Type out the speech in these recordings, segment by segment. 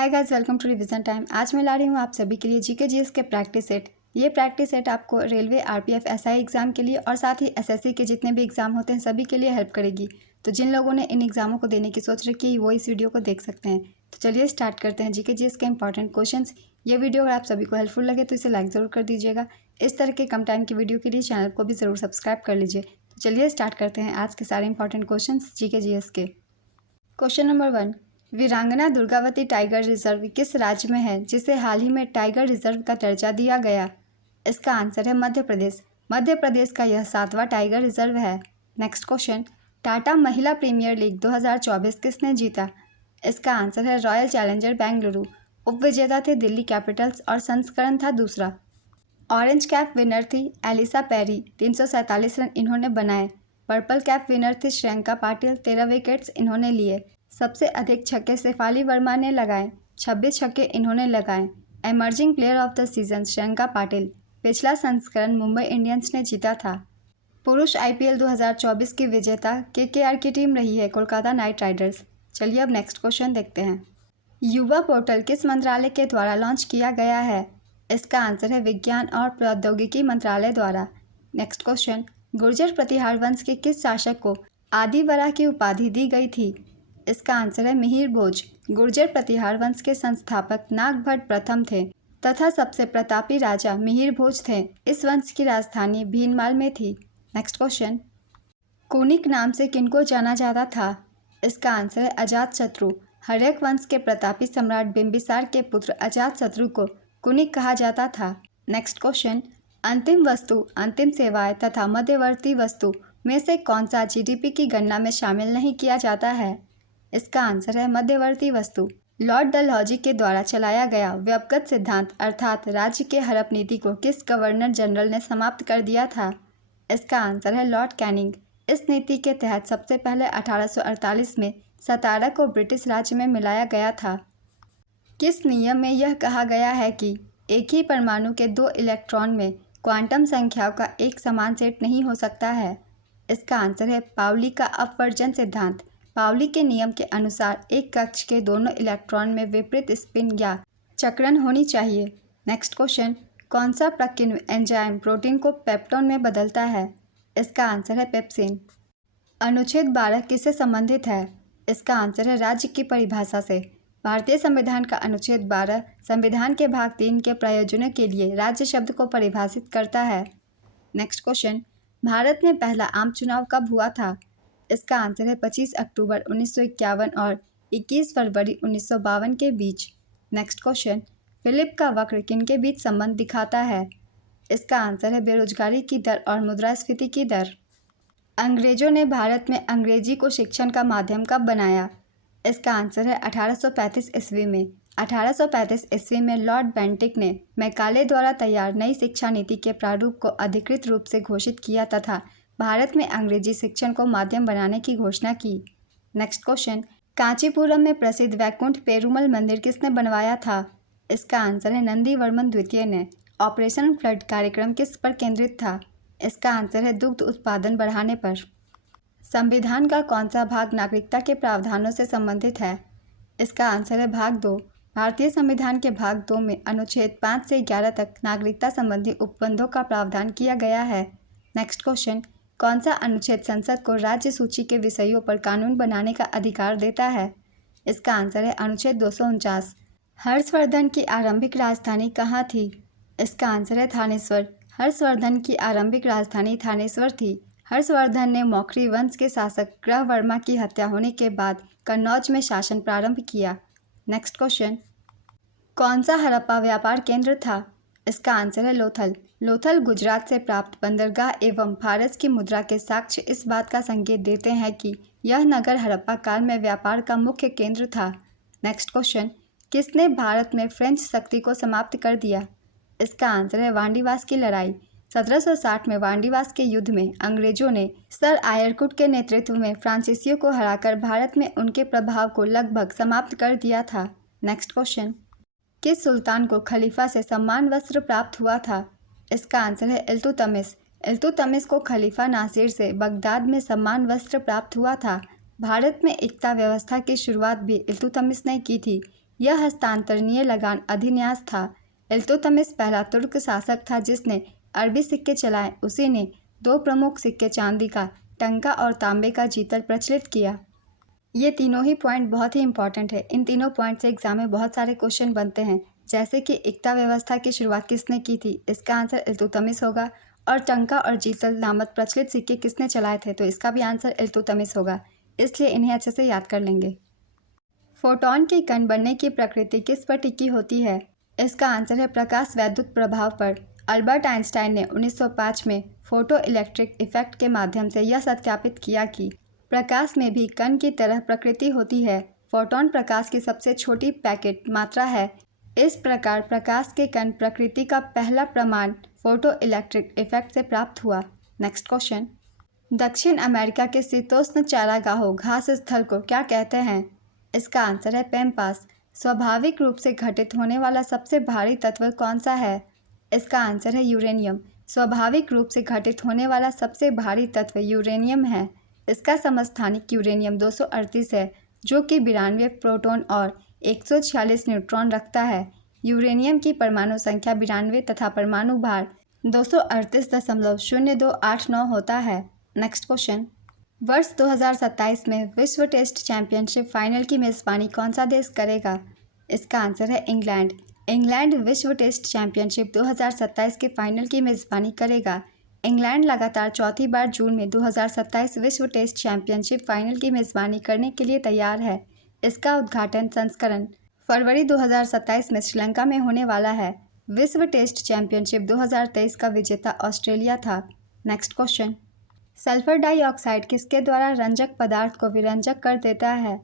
Hi guys, welcome to revision time. आज मैं ला रही हूँ आप सभी के लिए जीके जीएस के प्रैक्टिस सेट। ये प्रैक्टिस सेट आपको रेलवे, आरपीएफ, एसआई एग्ज़ाम के लिए और साथ ही एसएससी के जितने भी एग्ज़ाम होते हैं सभी के लिए हेल्प करेगी। तो जिन लोगों ने इन एग्ज़ामों को देने की सोच रखी है वो इस वीडियो को देख सकते हैं। तो चलिए स्टार्ट करते हैं जीके जीएस के इंपॉर्टेंट क्वेश्चन। ये वीडियो अगर आप सभी को हेल्पफुल लगे तो इसे लाइक ज़रूर कर दीजिएगा। इस तरह के कम टाइम की वीडियो के लिए चैनल को भी ज़रूर सब्सक्राइब कर लीजिए। तो चलिए स्टार्ट करते हैं आज के सारे इंपॉर्टेंट क्वेश्चन जीके जीएस के। क्वेश्चन नंबर 1, वीरांगना दुर्गावती टाइगर रिजर्व किस राज्य में है जिसे हाल ही में टाइगर रिजर्व का दर्जा दिया गया? इसका आंसर है मध्य प्रदेश। मध्य प्रदेश का यह 7वां टाइगर रिजर्व है। नेक्स्ट क्वेश्चन, टाटा महिला प्रीमियर लीग 2024 किसने जीता? इसका आंसर है रॉयल चैलेंजर बेंगलुरु। उपविजेता थे दिल्ली कैपिटल्स और संस्करण था दूसरा। ऑरेंज कैप विनर थी एलिसा पेरी, 347 रन इन्होंने बनाए। पर्पल कैप विनर थी श्रियंका पाटिल, 13 विकेट्स इन्होंने लिए। सबसे अधिक छक्के शेफाली वर्मा ने लगाए, 26 छक्के इन्होंने लगाए। Emerging player of the season Shriyanka Patil. पिछला संस्करण मुंबई इंडियंस ने जीता था। पुरुष आईपीएल 2024 की विजेता केकेआर की टीम रही है कोलकाता नाइट राइडर्स। चलिए अब नेक्स्ट क्वेश्चन देखते हैं। युवा पोर्टल किस मंत्रालय के द्वारा लॉन्च किया गया है? इसका आंसर है विज्ञान और प्रौद्योगिकी मंत्रालय द्वारा। नेक्स्ट क्वेश्चन, गुर्जर प्रतिहार वंश के किस शासक को आदिवरा की उपाधि दी गई थी? इसका आंसर है मिहिर भोज। गुर्जर प्रतिहार वंश के संस्थापक नागभट्ट प्रथम थे तथा सबसे प्रतापी राजा मिहिर भोज थे। इस वंश की राजधानी भीनमाल में थी। नेक्स्ट क्वेश्चन, कुनिक नाम से किनको जाना जाता था? इसका आंसर है अजातशत्रु। हर्यक वंश के प्रतापी सम्राट बिंबिसार के पुत्र अजातशत्रु को कुनिक कहा जाता था। नेक्स्ट क्वेश्चन, अंतिम वस्तु, अंतिम सेवाएं तथा मध्यवर्ती वस्तु में से कौन सा जीडीपी की गणना में शामिल नहीं किया जाता है? इसका आंसर है मध्यवर्ती वस्तु। लॉर्ड डलहौजी के द्वारा चलाया गया व्यपगत सिद्धांत अर्थात राज्य के हड़प नीति को किस गवर्नर जनरल ने समाप्त कर दिया था? इसका आंसर है लॉर्ड कैनिंग। इस नीति के तहत सबसे पहले 1848 में सतारा को ब्रिटिश राज्य में मिलाया गया था। किस नियम में यह कहा गया है कि एक ही परमाणु के 2 इलेक्ट्रॉन में क्वांटम संख्याओं का एक समान सेट नहीं हो सकता है? इसका आंसर है पाउली का अपवर्जन सिद्धांत। पाउली के नियम के अनुसार एक कक्ष के दोनों इलेक्ट्रॉन में विपरीत स्पिन या चक्रण होनी चाहिए। नेक्स्ट क्वेश्चन, कौन सा प्रकीर्णन एंजाइम प्रोटीन को पेप्टोन में बदलता है? इसका आंसर है पेप्सिन। अनुच्छेद 12 किससे संबंधित है? इसका आंसर है राज्य की परिभाषा से। भारतीय संविधान का अनुच्छेद 12 संविधान के भाग 3 के प्रयोजनों के लिए राज्य शब्द को परिभाषित करता है। नेक्स्ट क्वेश्चन, भारत में पहला आम चुनाव कब हुआ था? इसका आंसर है 25 अक्टूबर 1951 और 21 फरवरी 1952 के बीच। नेक्स्ट क्वेश्चन, फिलिप का वक्र किनके बीच संबंध दिखाता है? इसका आंसर है बेरोजगारी की दर और मुद्रास्फीति की दर। अंग्रेजों ने भारत में अंग्रेजी को शिक्षण का माध्यम कब बनाया? इसका आंसर है 1835 ईस्वी में। 1835 ईस्वी में लॉर्ड बेंटिक ने मैकाले द्वारा तैयार नई शिक्षा नीति के प्रारूप को अधिकृत रूप से घोषित किया तथा भारत में अंग्रेजी शिक्षण को माध्यम बनाने की घोषणा की। नेक्स्ट क्वेश्चन, कांचीपुरम में प्रसिद्ध वैकुंठ पेरुमल मंदिर किसने बनवाया था? इसका आंसर है नंदीवर्मन द्वितीय ने। ऑपरेशन फ्लड कार्यक्रम किस पर केंद्रित था? इसका आंसर है दुग्ध उत्पादन बढ़ाने पर। संविधान का कौन सा भाग नागरिकता के प्रावधानों से संबंधित है? इसका आंसर है भाग 2। भारतीय संविधान के भाग 2 में अनुच्छेद 5 से 11 तक नागरिकता संबंधी उपबंधों का प्रावधान किया गया है। नेक्स्ट क्वेश्चन, कौन सा अनुच्छेद संसद को राज्य सूची के विषयों पर कानून बनाने का अधिकार देता है? इसका आंसर है अनुच्छेद 249। हर्षवर्धन की आरंभिक राजधानी कहाँ थी? इसका आंसर है थानेश्वर। हर्षवर्धन की आरंभिक राजधानी थानेश्वर थी। हर्षवर्धन ने मौखरी वंश के शासक ग्रहवर्मा की हत्या होने के बाद कन्नौज में शासन प्रारंभ किया। नेक्स्ट क्वेश्चन, कौन सा हड़प्पा व्यापार केंद्र था? इसका आंसर है लोथल। लोथल गुजरात से प्राप्त बंदरगाह एवं फारस की मुद्रा के साक्ष्य इस बात का संकेत देते हैं कि यह नगर हड़प्पा काल में व्यापार का मुख्य केंद्र था। नेक्स्ट क्वेश्चन, किसने भारत में फ्रेंच शक्ति को समाप्त कर दिया? इसका आंसर है वांडीवास की लड़ाई। 1760 में वांडीवास के युद्ध में अंग्रेजों ने सर आयरकुट के नेतृत्व में फ्रांसीसियों को हराकर भारत में उनके प्रभाव को लगभग समाप्त कर दिया था। नेक्स्ट क्वेश्चन, किस सुल्तान को खलीफा से सम्मान वस्त्र प्राप्त हुआ था? इसका आंसर है इल्तुतमिश। इल्तुतमिश को खलीफा नासिर से बगदाद में सम्मान वस्त्र प्राप्त हुआ था। भारत में एकता व्यवस्था की शुरुआत भी इल्तुतमिश ने की थी। यह हस्तांतरणीय लगान अधिन्यास था। इल्तुतमिश पहला तुर्क शासक था जिसने अरबी सिक्के चलाए। उसी ने 2 प्रमुख सिक्के चांदी का, टंका और तांबे का जीतल प्रचलित किया। ये तीनों ही पॉइंट बहुत ही इंपॉर्टेंट है। इन तीनों पॉइंट से एग्जाम में बहुत सारे क्वेश्चन बनते हैं, जैसे कि इक्ता व्यवस्था की शुरुआत किसने की थी, इसका आंसर इल्तुतमिश होगा। और टंका और जीतल नामक प्रचलित सिक्के किसने चलाए थे, तो इसका भी आंसर इल्तुतमिश होगा। इसलिए इन्हें अच्छे से याद कर लेंगे। फोटॉन के कण बनने की प्रकृति किस पर टिकी होती है, इसका आंसर है प्रकाश वैद्युत प्रभाव पर। अल्बर्ट आइंस्टाइन ने 1905 में फोटो इलेक्ट्रिक इफेक्ट के माध्यम से यह सत्यापित किया कि प्रकाश में भी कण की तरह प्रकृति होती है। फोटॉन प्रकाश की सबसे छोटी पैकेट मात्रा है। इस प्रकार प्रकाश के कण प्रकृति का पहला प्रमाण फोटो इलेक्ट्रिक इफेक्ट से प्राप्त हुआ। नेक्स्ट क्वेश्चन, दक्षिण अमेरिका के शीतोष्ण चारागाहों घास स्थल को क्या कहते हैं, इसका आंसर है पैम्पास। स्वाभाविक रूप से घटित होने वाला सबसे भारी तत्व कौन सा है, इसका आंसर है यूरेनियम। स्वाभाविक रूप से घटित होने वाला सबसे भारी तत्व यूरेनियम है। इसका समस्थानिक यूरेनियम 238 है, जो कि 92 प्रोटॉन और 146 न्यूट्रॉन रखता है। यूरेनियम की परमाणु संख्या 92 तथा परमाणु भार 238.0289 होता है। नेक्स्ट क्वेश्चन, वर्ष 2027 में विश्व टेस्ट चैंपियनशिप फाइनल की मेज़बानी कौन सा देश करेगा, इसका आंसर है इंग्लैंड। इंग्लैंड विश्व टेस्ट चैंपियनशिप 2027 के फाइनल की मेज़बानी करेगा। इंग्लैंड लगातार चौथी बार जून में 2027 विश्व टेस्ट चैंपियनशिप फाइनल की मेज़बानी करने के लिए तैयार है। इसका उद्घाटन संस्करण फरवरी 2027 में श्रीलंका में होने वाला है। विश्व टेस्ट चैंपियनशिप 2023 का विजेता ऑस्ट्रेलिया था। नेक्स्ट क्वेश्चन, सल्फर डाइऑक्साइड किसके द्वारा रंजक पदार्थ को विरंजक कर देता है,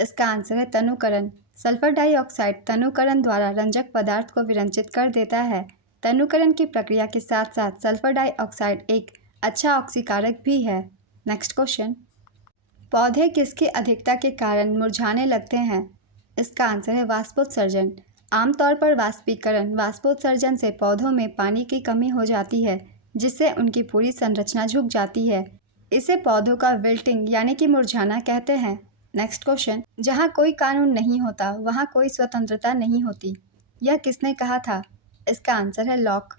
इसका आंसर है तनुकरण। सल्फर डाइऑक्साइड तनुकरण द्वारा रंजक पदार्थ को विरंजित कर देता है। तनुकरण की प्रक्रिया के साथ साथ सल्फर डाइऑक्साइड एक अच्छा ऑक्सीकारक भी है। नेक्स्ट क्वेश्चन, पौधे किसकी अधिकता के कारण मुरझाने लगते हैं, इसका आंसर है वाष्पोत्सर्जन। आमतौर पर वाष्पोत्सर्जन से पौधों में पानी की कमी हो जाती है, जिससे उनकी पूरी संरचना झुक जाती है। इसे पौधों का विल्टिंग यानी कि मुरझाना कहते हैं। नेक्स्ट क्वेश्चन, जहाँ कोई कानून नहीं होता वहाँ कोई स्वतंत्रता नहीं होती, यह किसने कहा था, इसका आंसर है लॉक।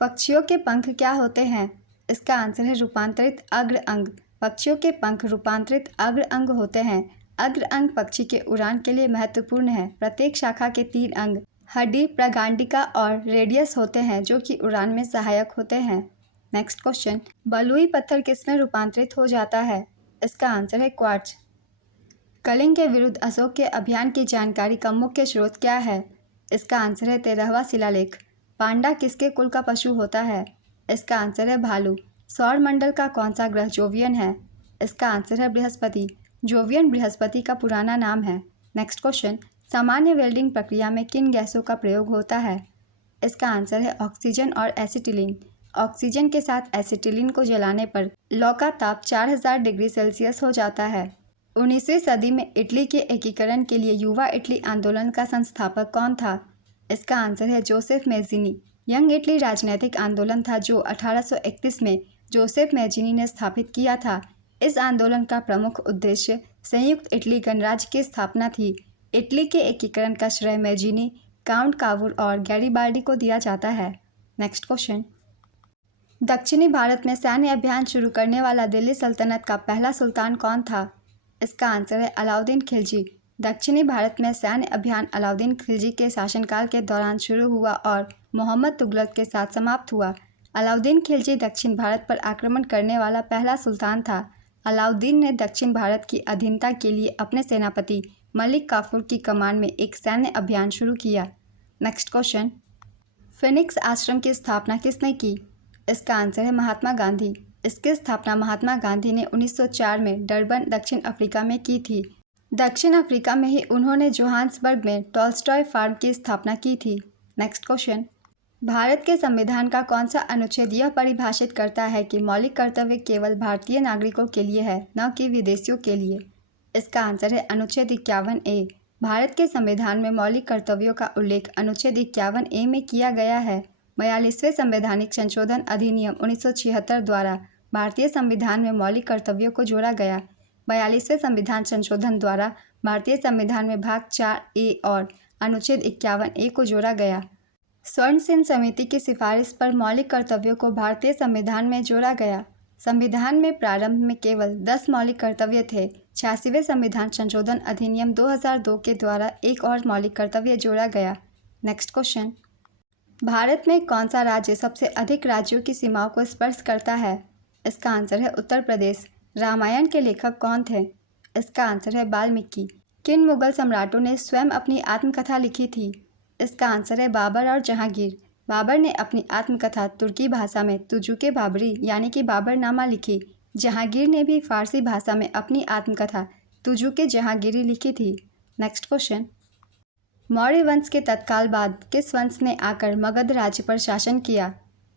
पक्षियों के पंख क्या होते हैं, इसका आंसर है रूपांतरित अग्र अंग। पक्षियों के पंख रूपांतरित अग्र अंग होते हैं। अग्र अंग पक्षी के उड़ान के लिए महत्वपूर्ण है। प्रत्येक शाखा के 3 अंग हड्डी, प्रगांडिका और रेडियस होते हैं, जो कि उड़ान में सहायक होते हैं। नेक्स्ट क्वेश्चन, बलुई पत्थर किसमें रूपांतरित हो जाता है, इसका आंसर है क्वार्ट्ज। कलिंग के विरुद्ध अशोक के अभियान की जानकारी का मुख्य स्रोत क्या है, इसका आंसर है 13वां शिलालेख। पांडा किसके कुल का पशु होता है, इसका आंसर है भालू। सौर मंडल का कौन सा ग्रह जोवियन है, इसका आंसर है बृहस्पति। जोवियन बृहस्पति का पुराना नाम है। नेक्स्ट क्वेश्चन, सामान्य वेल्डिंग प्रक्रिया में किन गैसों का प्रयोग होता है, इसका आंसर है ऑक्सीजन और एसिटिलीन। ऑक्सीजन के साथ एसिटिलीन को जलाने पर लौ का ताप 4000 डिग्री सेल्सियस हो जाता है। 19वीं सदी में इटली के एकीकरण के लिए युवा इटली आंदोलन का संस्थापक कौन था, इसका आंसर है जोसेफ मैज़ीनी। यंग इटली राजनीतिक आंदोलन था जो 1831 में जोसेफ मैज़ीनी ने स्थापित किया था। इस आंदोलन का प्रमुख उद्देश्य संयुक्त इटली गणराज्य की स्थापना थी। इटली के एकीकरण का श्रेय मैज़ीनी, काउंट कावूर और गैरिबाल्डी को दिया जाता है। नेक्स्ट क्वेश्चन, दक्षिणी भारत में सैन्य अभियान शुरू करने वाला दिल्ली सल्तनत का पहला सुल्तान कौन था, इसका आंसर है अलाउद्दीन खिलजी। दक्षिणी भारत में सैन्य अभियान अलाउद्दीन खिलजी के शासनकाल के दौरान शुरू हुआ और मोहम्मद तुगलक के साथ समाप्त हुआ। अलाउद्दीन खिलजी दक्षिण भारत पर आक्रमण करने वाला पहला सुल्तान था। अलाउद्दीन ने दक्षिण भारत की अधीनता के लिए अपने सेनापति मलिक काफूर की कमान में एक सैन्य अभियान शुरू किया। नेक्स्ट क्वेश्चन, फिनिक्स आश्रम की स्थापना किसने की, इसका आंसर है महात्मा गांधी। इसकी स्थापना महात्मा गांधी ने 1904 में डरबन, दक्षिण अफ्रीका में की थी। दक्षिण अफ्रीका में ही उन्होंने जोहान्सबर्ग में टॉल्स्टॉय फार्म की स्थापना की थी। नेक्स्ट क्वेश्चन, भारत के संविधान का कौन सा अनुच्छेद यह परिभाषित करता है कि मौलिक कर्तव्य केवल भारतीय नागरिकों के लिए है, न कि विदेशियों के लिए, इसका आंसर है अनुच्छेद 51A। भारत के संविधान में मौलिक कर्तव्यों का उल्लेख अनुच्छेद 51A में किया गया है। 42वें संवैधानिक संशोधन अधिनियम 1976 द्वारा भारतीय संविधान में मौलिक कर्तव्यों को जोड़ा गया। 42वें संविधान संशोधन द्वारा भारतीय संविधान में भाग 4A और अनुच्छेद 51A को जोड़ा गया। स्वर्ण सिंह समिति की सिफारिश पर मौलिक कर्तव्यों को भारतीय संविधान में जोड़ा गया। संविधान में प्रारंभ में केवल 10 मौलिक कर्तव्य थे। 86वें संविधान संशोधन अधिनियम 2002 के द्वारा एक और मौलिक कर्तव्य जोड़ा गया। नेक्स्ट क्वेश्चन, भारत में कौन सा राज्य सबसे अधिक राज्यों की सीमाओं को स्पर्श करता है? इसका आंसर है उत्तर प्रदेश। रामायण के लेखक कौन थे? इसका आंसर है वाल्मीकि। किन मुगल सम्राटों ने स्वयं अपनी आत्मकथा लिखी थी? इसका आंसर है बाबर और जहांगीर। बाबर ने अपनी आत्मकथा तुर्की भाषा में तुजुके बाबरी यानी कि बाबरनामा लिखी। जहांगीर ने भी फारसी भाषा में अपनी आत्मकथा तुजुके जहांगीरी लिखी थी। नेक्स्ट क्वेश्चन, मौर्य वंश के तत्काल बाद किस वंश ने आकर मगध राज्य पर शासन किया?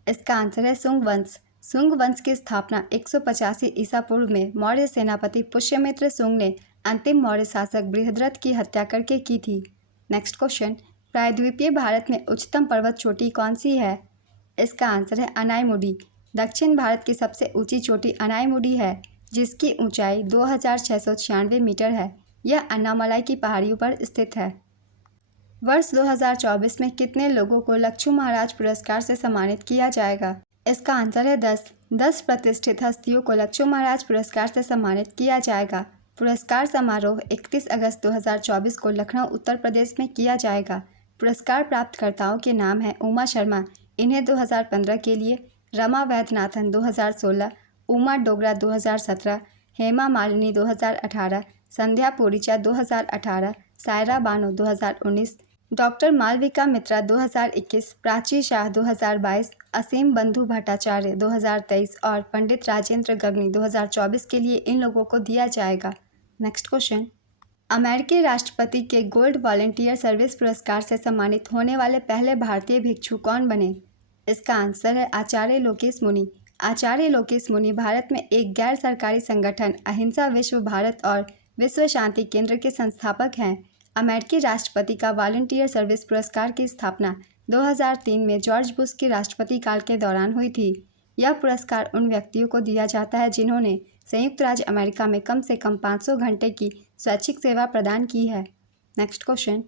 इसका आंसर है शुंग वंश। शुंग वंश की स्थापना 185 ईसा पूर्व में मौर्य सेनापति पुष्यमित्र शुंग ने अंतिम मौर्य शासक बृहद्रथ की हत्या करके की थी। नेक्स्ट क्वेश्चन, प्रायद्वीपीय भारत में उच्चतम पर्वत चोटी कौन सी है? इसका आंसर है अनायमुडी। दक्षिण भारत की सबसे ऊंची चोटी अनायमुडी है, जिसकी ऊंचाई 2696 मीटर है। यह अन्नामलाई की पहाड़ियों पर स्थित है। वर्ष 2024 में कितने लोगों को लक्ष्मी महाराज पुरस्कार से सम्मानित किया जाएगा? इसका आंसर है 10 प्रतिष्ठित हस्तियों को लक्ष्मी महाराज पुरस्कार से सम्मानित किया जाएगा। पुरस्कार समारोह 31 अगस्त 2024 को लखनऊ उत्तर प्रदेश में किया जाएगा। पुरस्कार प्राप्तकर्ताओं के नाम हैं उमा शर्मा, इन्हें 2015 के लिए, रमा वैद्यनाथन 2016, उमा डोगरा 2017, हेमा मालिनी 2018, संध्या पोरिचा 2018, सायरा बानो 2019, डॉक्टर मालविका मित्रा 2021, प्राची शाह 2022, असीम बंधु भट्टाचार्य 2023 और पंडित राजेंद्र गगनी 2024 के लिए इन लोगों को दिया जाएगा। नेक्स्ट क्वेश्चन, अमेरिकी राष्ट्रपति के गोल्ड वॉलंटियर सर्विस पुरस्कार से सम्मानित होने वाले पहले भारतीय भिक्षु कौन बने? इसका आंसर है आचार्य लोकेश मुनि। आचार्य लोकेश मुनि भारत में एक गैर सरकारी संगठन अहिंसा विश्व भारत और विश्व शांति केंद्र के संस्थापक हैं। अमेरिकी राष्ट्रपति का वॉलंटियर सर्विस पुरस्कार की स्थापना 2003 में जॉर्ज बुश के राष्ट्रपति काल के दौरान हुई थी। यह पुरस्कार उन व्यक्तियों को दिया जाता है जिन्होंने संयुक्त राज्य अमेरिका में कम से कम 500 घंटे की स्वैच्छिक सेवा प्रदान की है। नेक्स्ट क्वेश्चन,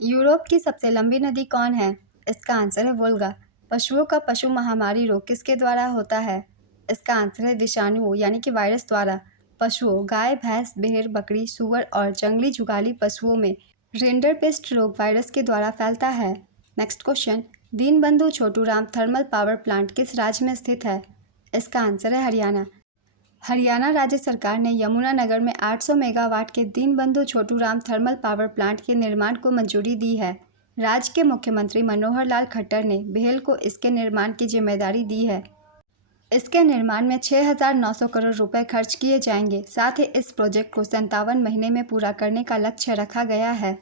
यूरोप की सबसे लंबी नदी कौन है? इसका आंसर है वोल्गा। पशुओं का पशु महामारी रोग किसके द्वारा होता है? इसका आंसर है विषाणुओं यानी कि वायरस द्वारा। पशुओं गाय, भैंस, भेड़, बकरी, सूअर और जंगली जुगाली पशुओं में रिंडरपेस्ट रोग वायरस के द्वारा फैलता है। Next question, Deenbandhu Chhotu Ram thermal power plant किस राज्य में स्थित है? इसका आंसर है हरियाणा। हरियाणा राज्य सरकार ने यमुनानगर में 800 मेगावाट के Deenbandhu Chhotu Ram thermal power plant के निर्माण को मंजूरी दी है। राज्य के मुख्यमंत्री मनोहर लाल खट्टर ने बेहल को इसके निर्माण की जिम्मेदारी दी है। इसके निर्माण में 6,900 करोड़ रुपए खर्च किए जाएंगे। साथ ही इस प्रोजेक्ट को 57 महीने में पूरा करने का लक्ष्य रखा गया है।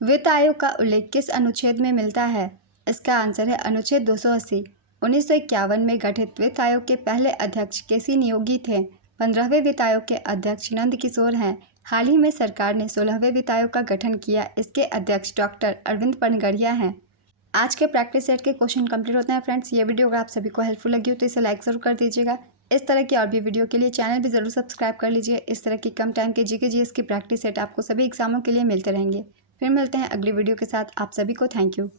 वित्त आयोग का उल्लेख किस अनुच्छेद में मिलता है? इसका आंसर है अनुच्छेद 280। 1951 में गठित वित्त आयोग के पहले अध्यक्ष केसी नियोगी थे। 15वें वित्त आयोग के अध्यक्ष नंद किशोर हैं। हाल ही में सरकार ने 16वें वित्त आयोग का गठन किया। इसके अध्यक्ष डॉक्टर अरविंद पनगड़िया हैं। आज के प्रैक्टिस सेट के क्वेश्चन कंप्लीट होते हैं फ्रेंड्स। ये वीडियो अगर आप सभी को हेल्पफुल लगी हो तो इसे लाइक ज़रूर कर दीजिएगा। इस तरह की और भी वीडियो के लिए चैनल भी ज़रूर सब्सक्राइब कर लीजिए। इस तरह की कम टाइम के जीके जीएस की प्रैक्टिस सेट आपको सभी एग्जामों के लिए मिलते रहेंगे। फिर मिलते हैं अगली वीडियो के साथ। आप सभी को थैंक यू।